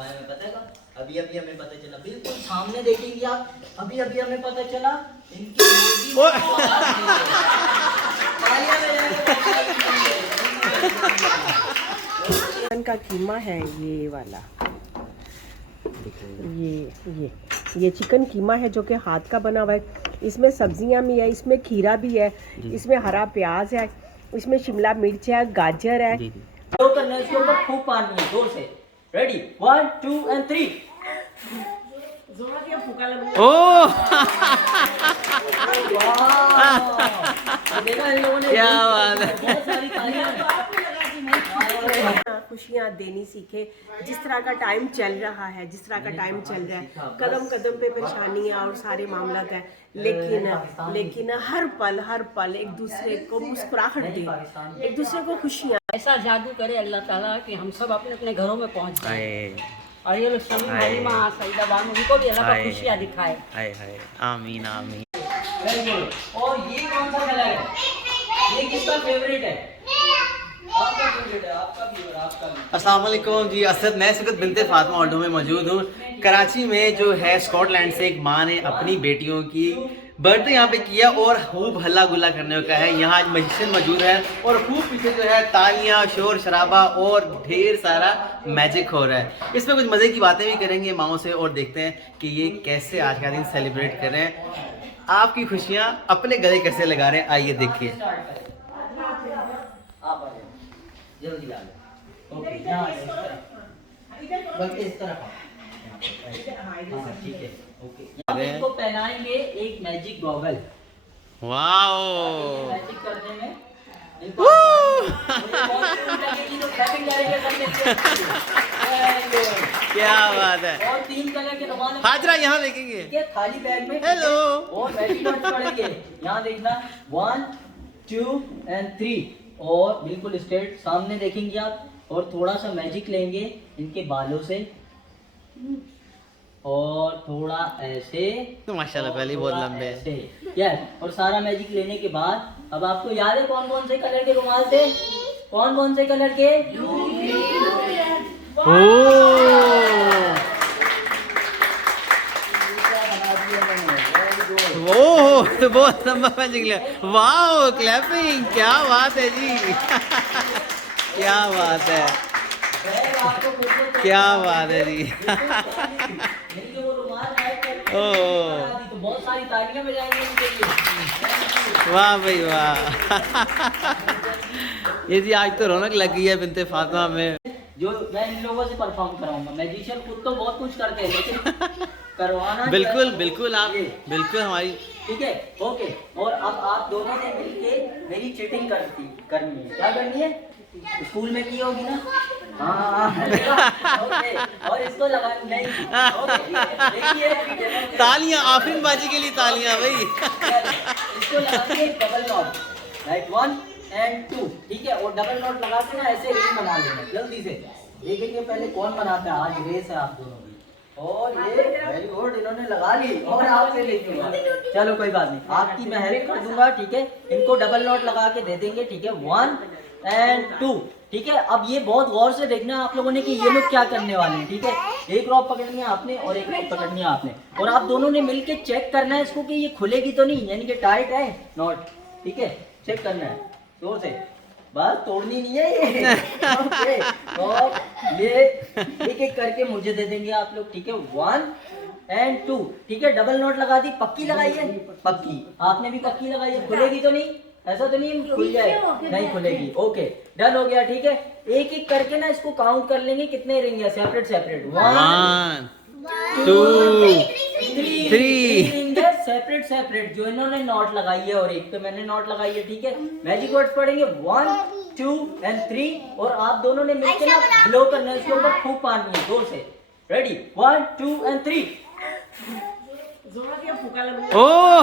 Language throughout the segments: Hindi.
बारे में पता है? अभी अभी हमें पता चला, बिल्कुल सामने देखेंगे आप, अभी अभी हमें पता चला इनकी चिकन का कीमा है ये वाला, ये चिकन कीमा है जो कि हाथ का बना हुआ है। इसमें सब्जियां भी है, इसमें खीरा भी है, इसमें हरा प्याज है, इसमें शिमला मिर्च है, गाजर है। तो करना है इसके ऊपर खूब पानी है, जोर से। Ready 1 2 and 3। ओ देखा इन लोगों ने, क्या बात है। बहुत सारी खुशियाँ देनी सीखे। जिस तरह का टाइम चल रहा है, जिस तरह का टाइम चल रहा है, कदम कदम पे परेशानियाँ और सारे मामला है, लेकिन हर पल एक दूसरे को मुस्कुराहट दे, एक दूसरे को खुशियाँ। ऐसा जादू करे अल्लाह ताला कि हम सब अपने अपने घरों में पहुंच जाए और ये लोग सभी भाई माँ सईदाबाद में उनको भी अल्लाह का खुशियाँ दिखाए। हाय हाय, आमीन आमीन। और ये कौन सा कलर है? ये किसका फेवरेट है? आपका फेवरेट है, आपका भी और आपका भी। अस्सलाम वालेकुम जी। असद मैं इस वक्त बिनते फातिमा ऑल्डो में मौजूद हूँ। कराची में जो है स्कॉटलैंड से एक माँ ने अपनी बेटियों की बर्थडे यहाँ पे किया और खूब हल्ला गुल्ला करने का है। यहाँ आज मजिशियन मौजूद है और खूब पीछे जो है तालियां, शोर शराबा और ढेर सारा मैजिक हो रहा है। इसमें कुछ मज़े की बातें भी करेंगे माओ से और देखते हैं कि ये कैसे आज का दिन सेलिब्रेट कर रहे हैं, आपकी खुशियाँ अपने गले कैसे लगा रहे हैं। आइए देखिए। आप आ जाओ, जल्दी आ जाओ। ओके, यहाँ आ जाओ, बल्कि इस तरफ हाँ, ठीक है, ओके। अब इनको पहनाएंगे एक मैजिक गॉगल। वाओ, मैजिक करने में इनको क्लैपिंग करेंगे। क्या बात है। और 3 कलर के रुमाल हाजरा यहाँ देखेंगे, ठीक है, खाली बैग में। हेलो। और मैजिक डॉट्स पड़ेंगे, यहाँ देखना 1 2 एंड 3 और बिल्कुल स्ट्रेट सामने देखेंगे आप। और थोड़ा सा मैजिक लेंगे इनके बालों से और थोड़ा ऐसे, तो माशाल्लाह पहले बहुत लंबे हैं। ऐसे यस। और सारा मैजिक लेने के बाद अब आपको याद है कौन कौन से कलर के रुमाल थे? कौन कौन से कलर के? ओह, तो बहुत लंबा मैजिक लिया। वाओ, क्लैपिंग, क्या बात है जी। क्या बात है, क्या बात है जी। ओह, तो बहुत सारी तालियां बजाएंगे उनके लिए। वाह भाई वाह। ये जी आज तो रौनक लग गई है बिनते फातिमा में। जो मैं इन लोगों से परफॉर्म कराऊंगा। मैजिशियन खुद तो बहुत कुछ करते हैं लेकिन करवाना बिल्कुल बिल्कुल, आप बिल्कुल हमारी, ठीक है, ओके। और अब आप दोनों ने मिलके मेरी चीटिंग करनी है। क्या करनी है? स्कूल में की होगी ना? हाँ ओके। और इसको लगा नहीं, देखिए तालियां, आफरीन बाजी के लिए तालियां भाई। इसको लगाएंगे डबल नॉट, राइट 1 एंड 2, ठीक है। और डबल नॉट लगा के ना ऐसे रिंग बना लेना जल्दी से। देखेंगे पहले कौन बनाता है। आज रेस है आप दोनों की। और ये वेरी गुड, इन्होंने लगा ली और आपसे लेके चलो कोई बात नहीं, आपकी मैं हेल्प कर दूंगा, ठीक है। इनको डबल नॉट लगा के दे देंगे, ठीक है 1 एंड 2, ठीक है। अब ये बहुत गौर से देखना आप लोगों ने कि ये लोग क्या करने वाले हैं, ठीक है। एक रॉप पकड़नी है आपने और एक रॉप पकड़नी है आपने, और आप दोनों ने मिलके चेक करना है इसको कि ये खुलेगी तो नहीं, यानी कि टाइट है नॉट, ठीक है। चेक करना है जोर से, बस तोड़नी नहीं है ये। ओके। और ये एक एक करके मुझे दे देंगे आप लोग, ठीक है 1 एंड 2, ठीक है। डबल नॉट लगा दी, पक्की लगाई है? पक्की। आपने भी पक्की लगाई है? खुलेगी तो नहीं? ऐसा तो नहीं खुल जाए? नहीं खुलेगी, ओके डन हो गया, ठीक है। एक एक करके ना इसको काउंट कर लेंगे कितने रिंग है, सेपरेट सेपरेट 1 2 3 सेपरेट सेपरेट, जो इन्होंने नॉट लगाई है और एक तो मैंने नॉट लगाई है, ठीक है। मैजिक वर्ड्स पढ़ेंगे 1 2 एंड 3 और आप दोनों ने मिलकर ना ब्लो करना है इसके ऊपर खूब पानी है, जोर से। Ready 1 2 and 3। ओह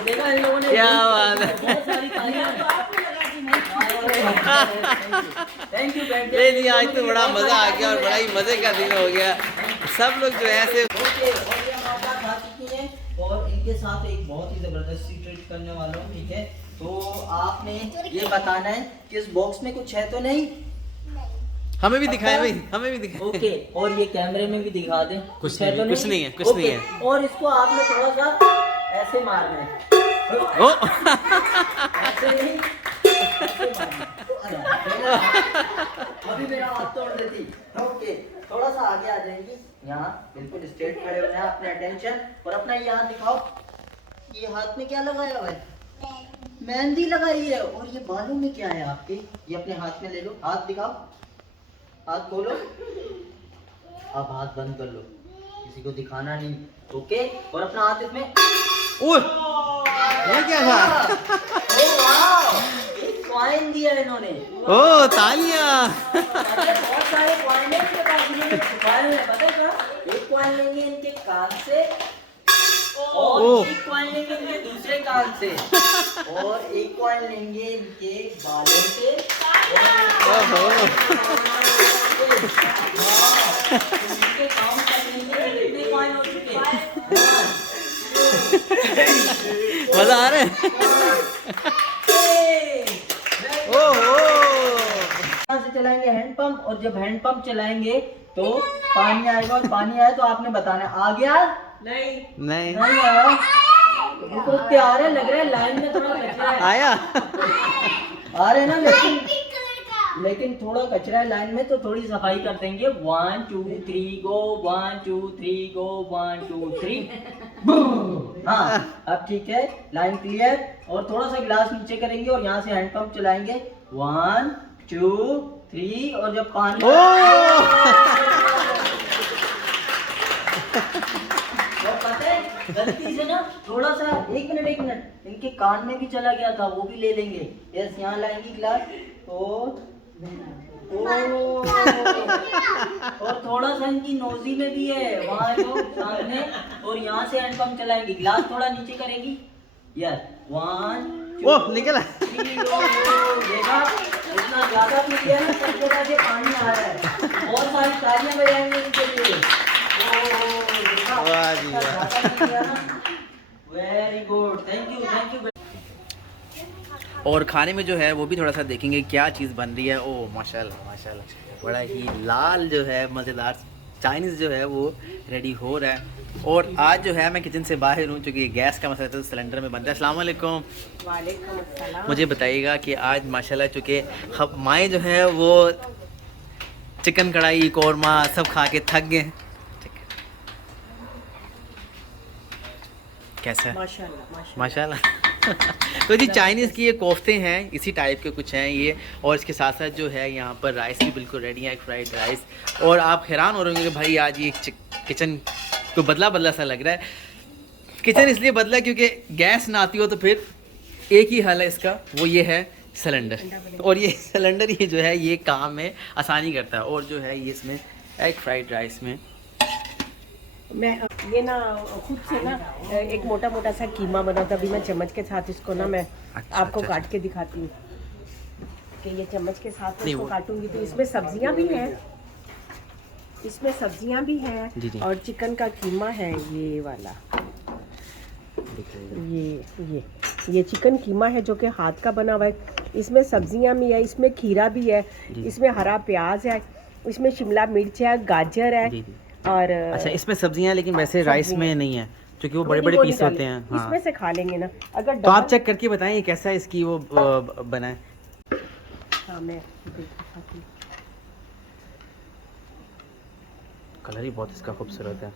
देखा इन लोगों ने, क्या बात है। बहुत सारी तालियां। थैंक यू थैंक ले जी, आज तो बड़ा मजा आ गया और बड़ा ही मजे का दिन हो गया। सब लोग जो है ऐसे ओके। और ये हम आपका खा चुकी हैं और इनके साथ एक बहुत ही जबरदस्ती ट्रीट करने वाला हूँ, ठीक है। तो आपने ये बताना है कि इस बॉक्स में कुछ है तो नहीं? हमें भी दिखाएं भाई, हमें भी दिखाएं। ओके, और ये कैमरे में भी दिखा दें। कुछ है नहीं, तो कुछ नहीं है, कुछ नहीं है। और इसको आपने थोड़ा सा ऐसे मारना है, ओ ऐसे नहीं, ऐसे मारना है। अभी मेरा हाथ तोड़ देती। ओके, थोड़ा सा आगे आ जाएंगी, यहाँ बिल्कुल स्ट्रेट खड़े होना है, अपने अटेंशन, और अपना ये हाथ दिखाओ। ये हाथ में क्या लगाया हुआ है? मेहंदी लगाई है। और ये बालों में क्या है आपके? ये अपने हाथ में ले लो, हाथ दिखाओ, हाथ खोलो, अब हाथ बंद कर लो, किसी को दिखाना नहीं। ओके, और अपना हाथ इसमें। ओह, ये क्या था? ओ वाह, एक कॉइन दिया इन्होंने। ओ तालियां। बहुत सारे कॉइन है इनके पास, इन्होंने छुपाए हुए हैं, पता है क्या? एक कॉइन लेंगे इनके कान से, और एक कॉइन लेंगे इनके दूसरे कान से, और एक कॉइन लेंगे इनके बालों से, इनके काउंट कर लेंगे कितने कॉइन हो चुके। मजा आ रहा है। यहाँ से चलाएंगे हैंड पंप, और जब हैंड पंप चलाएंगे तो पानी आएगा, और पानी आया तो आपने बताना आ गया नहीं नहीं नहीं आया। इनको प्यार है, लग रहा है लाइन में थोड़ा कचरा है। आया। आ रहे ना, लेकिन थोड़ा कचरा है लाइन में, तो थोड़ी सफाई कर देंगे। 1 2 3 गो, 1 2 3 गो, 1 2 3। हाँ, अब ठीक है, लाइन क्लियर। और थोड़ा सा गिलास नीचे करेंगे, और यहाँ से हैंड पंप चलाएंगे। 1 2 3, और जब पानी और पता है, गलती से ना थोड़ा सा, एक मिनट, इनके कान में भी चला गया था, वो भी ले लेंगे। यस, यहाँ लाएंगे गिलास, और थोड़ा सा इनकी नोजी में भी है, वहाँ देखो सामने। और यहाँ से हैंड पंप चलाएंगे, गिलास थोड़ा नीचे करेंगी। यस, 1 ओह निकला। 3 देखा, इतना ज्यादा पी लिया ना, सब जगह से पानी आ रहा है। बहुत सारी तालियां बजाएंगे इनके लिए। वाह जी वाह। Very good, thank you. और खाने में जो है वो भी थोड़ा सा देखेंगे क्या चीज़ बन रही है। ओह माशाल्लाह माशाल्लाह, बड़ा ही लाल जो है मज़ेदार चाइनीज़ जो है वो रेडी हो रहा है। और आज जो है मैं किचन से बाहर हूँ, क्योंकि गैस का मसला था, तो सिलेंडर में बन रहा है। अस्सलाम वालेकुम। वालेकुम अस्सलाम। मुझे बताइएगा कि आज माशाल्लाह चूँकि माएँ जो है वो चिकन कढ़ाई कौरमा सब खा के थक गए। कैसा है? माशाल्लाह माशाल्लाह। तो जी चाइनीज़ की ये कोफ्ते हैं, इसी टाइप के कुछ हैं ये। और इसके साथ साथ जो है यहाँ पर राइस भी बिल्कुल रेडी है, एक फ्राइड राइस। और आप हैरान हो रहे होंगे कि भाई आज ये किचन को बदला सा लग रहा है। किचन इसलिए बदला क्योंकि गैस ना आती हो तो फिर एक ही हल है इसका, वो ये है सिलेंडर। और ये सिलेंडर ही जो है ये काम में आसानी करता है। और जो है ये इसमें एग फ्राइड राइस में मैं ये ना खुद से ना एक मोटा मोटा सा कीमा बना था। अभी मैं चम्मच के साथ इसको ना मैं आपको काट के दिखाती हूँ कि ये चम्मच के साथ मैं इसको काटूंगी तो इसमें सब्जियां भी हैं, इसमें सब्जियां भी हैं और चिकन का कीमा है ये वाला। ये चिकन कीमा है जो कि हाथ का बना हुआ है। इसमें सब्जियां भी है, इसमें खीरा भी है, इसमें हरा प्याज है, इसमें शिमला मिर्च है, गाजर है। और अच्छा इसमें सब्जियां, लेकिन वैसे राइस में नहीं है क्योंकि वो बड़े बड़े पीस होते हैं। हाँ। इसमें से खा लेंगे ना अगर तो आप चेक करके बताएं ये कैसा है, इसकी वो बना है। हाँ मैं दिखाती हूँ। कलर ही बहुत इसका खूबसूरत है।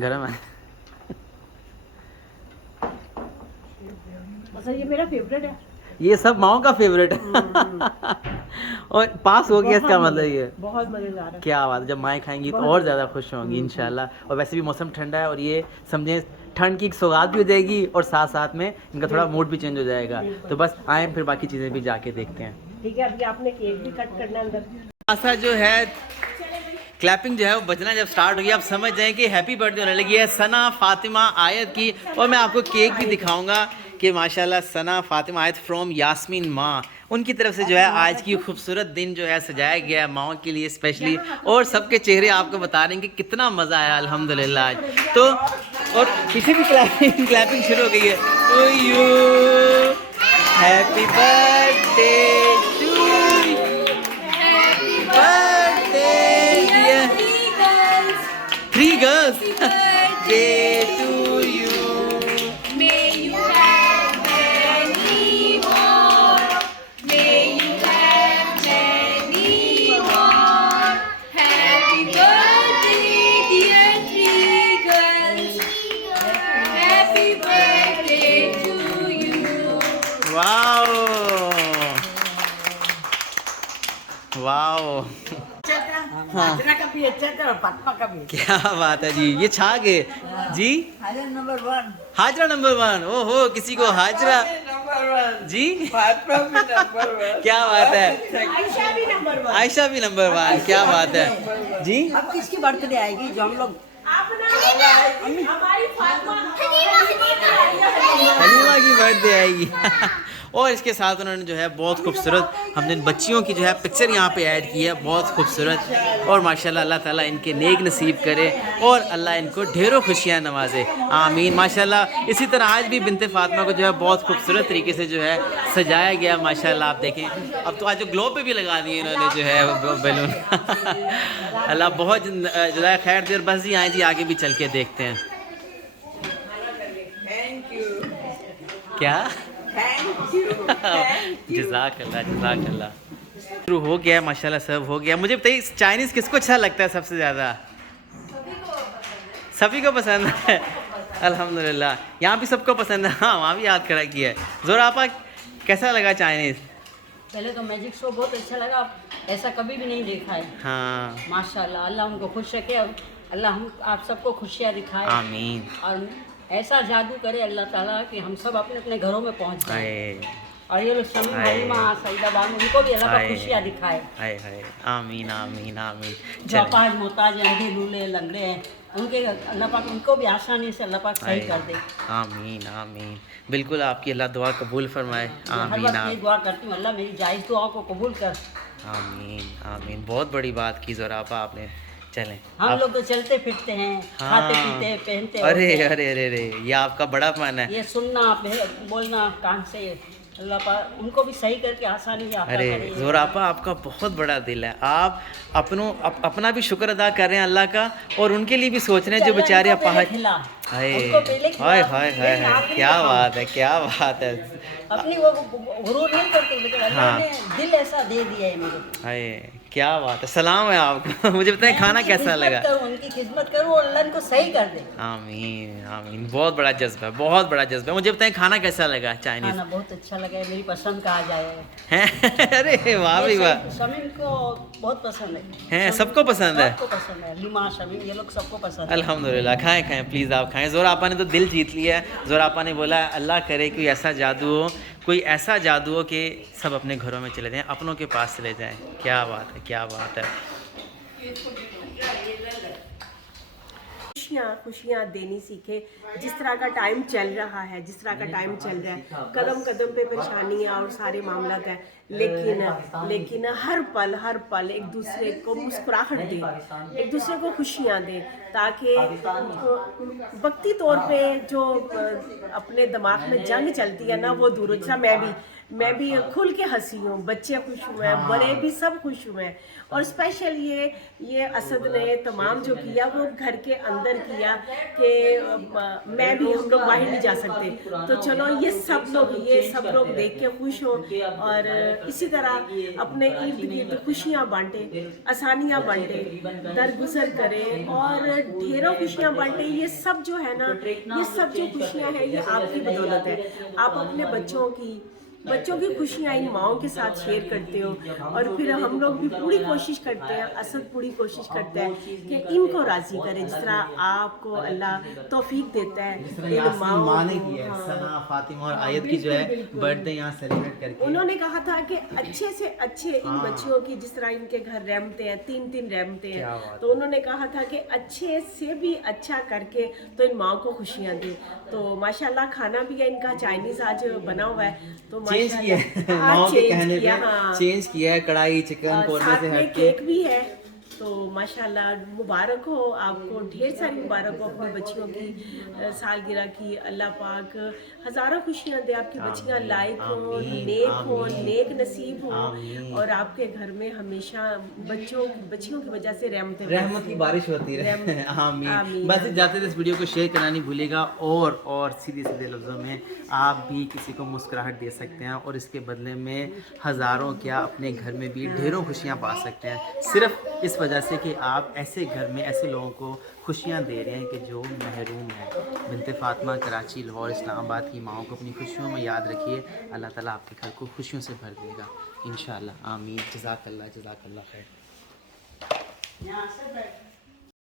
गरम है। अच्छा ये मेरा फेवरेट है, ये सब माओ का फेवरेट है। और पास हो गया इसका मतलब ये बहुत मजेदार है। क्या बात है, जब माएँ खाएंगी तो और ज़्यादा खुश होंगी इंशाल्लाह। और वैसे भी मौसम ठंडा है और ये समझें ठंड की सौगात भी हो जाएगी और साथ साथ में इनका थोड़ा मूड भी चेंज हो जाएगा। तो बस आए फिर बाकी चीज़ें भी जाके देखते हैं। ठीक है, अभी आपने केक भी कट करना अंदर। ऐसा जो है क्लैपिंग जो है वो बजना जब स्टार्ट हो गया, आप समझ जाएं कि हैप्पी बर्थडे होने लगी है सना फातिमा आयत की। और मैं आपको केक भी दिखाऊंगा कि माशाल्लाह सना फातिमा आयत फ्रॉम यास्मीन माँ, उनकी तरफ से जो है आज की खूबसूरत दिन जो है सजाया गया है माओ के लिए स्पेशली। और सबके चेहरे आपको बता रहे हैं कि कितना मज़ा आया अल्हम्दुलिल्लाह आज तो। और पीछे भी क्लैपिंग शुरू हो गई है। To you happy birthday to wow, Hajra का भी अच्छा था और फातिमा का भी। क्या बात है जी, ये छाग है जी। हाजरा नंबर 1, हाजरा नंबर 1, ओहो, किसी को हाजरा जी, फातिमा भी नंबर 1, क्या बात है, आयशा भी नंबर 1। आयशा भी नंबर 1, क्या बात है जी। अब किसकी बर्थडे आएगी जो हम लोग हमारी फातिमा हलीमा की बर्थडे आएगी। और इसके साथ उन्होंने जो है बहुत खूबसूरत हमने इन बच्चियों की जो है पिक्चर यहाँ पे ऐड की है, बहुत खूबसूरत। और माशाल्लाह अल्लाह ताला इनके नेक नसीब करे और अल्लाह इनको ढेरों खुशियाँ नवाजे, आमीन। माशाल्लाह इसी तरह आज भी बिनते फातिमा को जो है बहुत खूबसूरत तरीके से जो है सजाया गया माशाल्लाह। आप देखें, अब तो आज जो ग्लोब पे भी लगा दिए इन्होंने जो है बैलून। अल्लाह बहुत जो है खैर देर बस जी, आए जी आगे भी चल के देखते हैं। क्या जज़ाकल्लाह जज़ाकल्लाह। शुरू हो गया माशाल्लाह, सब हो गया। मुझे बताइए चाइनीज़ किसको अच्छा लगता है सबसे ज़्यादा? सभी को पसंद है, अल्हम्दुलिल्लाह। यहाँ भी सबको पसंद है। हाँ, वहाँ भी याद करा किया है। ज़ोरा आपा कैसा लगा चाइनीज़? पहले तो मैजिक शो बहुत अच्छा लगा, ऐसा कभी भी नहीं देखा है। हाँ, माशाल्लाह, अल्लाह उनको खुश रखे, अल्लाह हम आप सबको खुशियाँ दिखाए आमीन। और ऐसा जादू करे अल्लाह ताला कि हम सब अपने अपने घरों में पहुँच जाए। हाय और ये लोग शमी हलीमा सईदा बानो उनको भी अल्लाह का खुशियाँ दिखाए। हाय हाय, आमीन आमीन आमीन। जो चलें, अपाज मोहताज हैं, अंधे लूले लंगड़े हैं, उनके अल्लाह पाक उनको भी आसानी से अल्लाह पाक सही कर दे। आमीन आमीन। बिल्कुल, आपकी अल्लाह दुआ कबूल फरमाए, हर आमीन वक्त यही आमीन दुआ करती हूँ, अल्लाह मेरी जायज़ दुआओं को कबूल कर। आमीन आमीन। बहुत बड़ी बात की ज़ोरा आपा आपने। चलें, हम लोग तो चलते फिरते हैं, खाते पीते हैं, पहनते हैं। अरे अरे अरे अरे, ये आपका बड़ा फन है। ये सुनना बोलना कान से, अल्लाह पाक उनको भी सही करके आसानी से आता अरे करे। ज़ोरापा, आपका बहुत बड़ा दिल है। आप अपना भी शुक्र अदा कर रहे हैं अल्लाह का, और उनके लिए भी सोच रहे हैं जो अल्लाह बेचारे इनको पहले अपाहज। खिला, हाय उनको पहले खिला, हाय हाय हाय लेकिन हाय, आखिरी क्या में बात है, क्या बात है। अपनी वो गुरूर नहीं करते, लेकिन अल्लाह हाँ। ने दिल ऐसा दे दिया है मेरे को। हाय, क्या बात है। सलाम है आपको। मुझे बताएं खाना मैं उनकी कैसा खिदमत लगा? करूं, उनकी खिदमत करूं और अल्लाह इनको सही कर दे। आमीन आमीन। बहुत बड़ा जज्बा है, बहुत बड़ा जज्बा है। मुझे बताएं खाना कैसा लगा चाइनीज़? खाना बहुत अच्छा लगा है, मेरी पसंद का आ जाए। हैं? अरे वाह भाई वाह, शमीम को बहुत पसंद है। हैं सबको पसंद है। सबको पसंद है, लीमा शमीम ये लोग सबको पसंद है। अल्हम्दुलिल्लाह। खाएं खाएं प्लीज़, आप खाएं। ज़ोरा आपा ने तो दिल जीत लिया है। ज़ोरा आपा ने बोला अल्लाह करे कोई ऐसा जादू हो, कोई ऐसा जादू हो कि सब अपने घरों में चले जाएं, अपनों के पास चले जाएं। क्या बात है, क्या बात है। खुशियाँ खुशियाँ देनी सीखे। जिस तरह का टाइम चल रहा है, जिस तरह का टाइम चल रहा है, कदम कदम पे परेशानियाँ और सारे मामलात हैं, लेकिन हर पल एक दूसरे को मुस्कुराहट दे, एक दूसरे को खुशियाँ दे, ताकि वक्ती तौर पे जो अपने दिमाग में जंग चलती है ना वो दूर हो। जैसा मैं भी खुल के हंसी हूँ, बच्चे खुश हुए हैं, बड़े भी सब खुश हुए हैं। और स्पेशल ये असद ने तमाम जो किया वो घर के अंदर किया कि मैं भी, हम लोग बाहर नहीं जा सकते, तो चलो ये सब लोग देख के खुश हो और इसी तरह अपने इर्द गिर्द खुशियाँ बांटे, आसानियाँ बांटे, दरगुजर करें और ढेरों खुशियाँ बांटे। ये सब जो है ना, ये सब जो खुशियाँ हैं ये आपकी बदौलत है। आप अपने बच्चों की खुशियाँ इन माओं के साथ शेयर करते हो और फिर हम लोग भी पूरी कोशिश करते हैं, असद पूरी कोशिश करता है कि इनको राज़ी करे, जिस तरह आपको अल्लाह तौफीक देता है। इन माओं ने किया है, सना, फातिमा और आयत की जो है बर्थडे यहाँ सेलिब्रेट करके उन्होंने कहा था कि अच्छे से अच्छे इन बच्चियों की, जिस तरह इनके घर रहमतें हैं, 3 रहमतें हैं, तो उन्होंने कहा था कि अच्छे से भी अच्छा करके तो इन माओं को खुशियाँ दे। तो माशाल्लाह खाना भी है इनका, चाइनीज़ आज बना हुआ है, तो चेंज किया है। माओ के कहने पे चेंज किया है, कढ़ाई चिकन कोरमे से हट के। केक भी है, तो माशाल्लाह मुबारक हो आपको, ढेर सारी मुबारक हो अपनी बच्चियों की सालगिरह की। अल्लाह पाक हज़ारों खुशियाँ दे, आपकी बच्चियाँ लायक हों, नेक नसीब हों और आपके घर में हमेशा बच्चियों की वजह से रहमत की बारिश होती रहे। आमीन। बस जाते थे इस वीडियो को शेयर करना नहीं भूलिएगा, और सीधे लफ्ज़ों में आप भी किसी को मुस्कुराहट दे सकते हैं और इसके बदले में हज़ारों क्या अपने घर में भी ढेरों खुशियाँ पा सकते हैं, सिर्फ इस वजह वजह से कि आप ऐसे घर में ऐसे लोगों को खुशियाँ दे रहे हैं कि जो महरूम है। बिनते फ़ातिमा, कराची, लाहौर, इस्लामाबाद की माओं को अपनी खुशियों में याद रखिए। अल्लाह ताला आपके घर को खुशियों से भर देगा इंशाअल्लाह। आमीन। जज़ाकल्लाह खैर।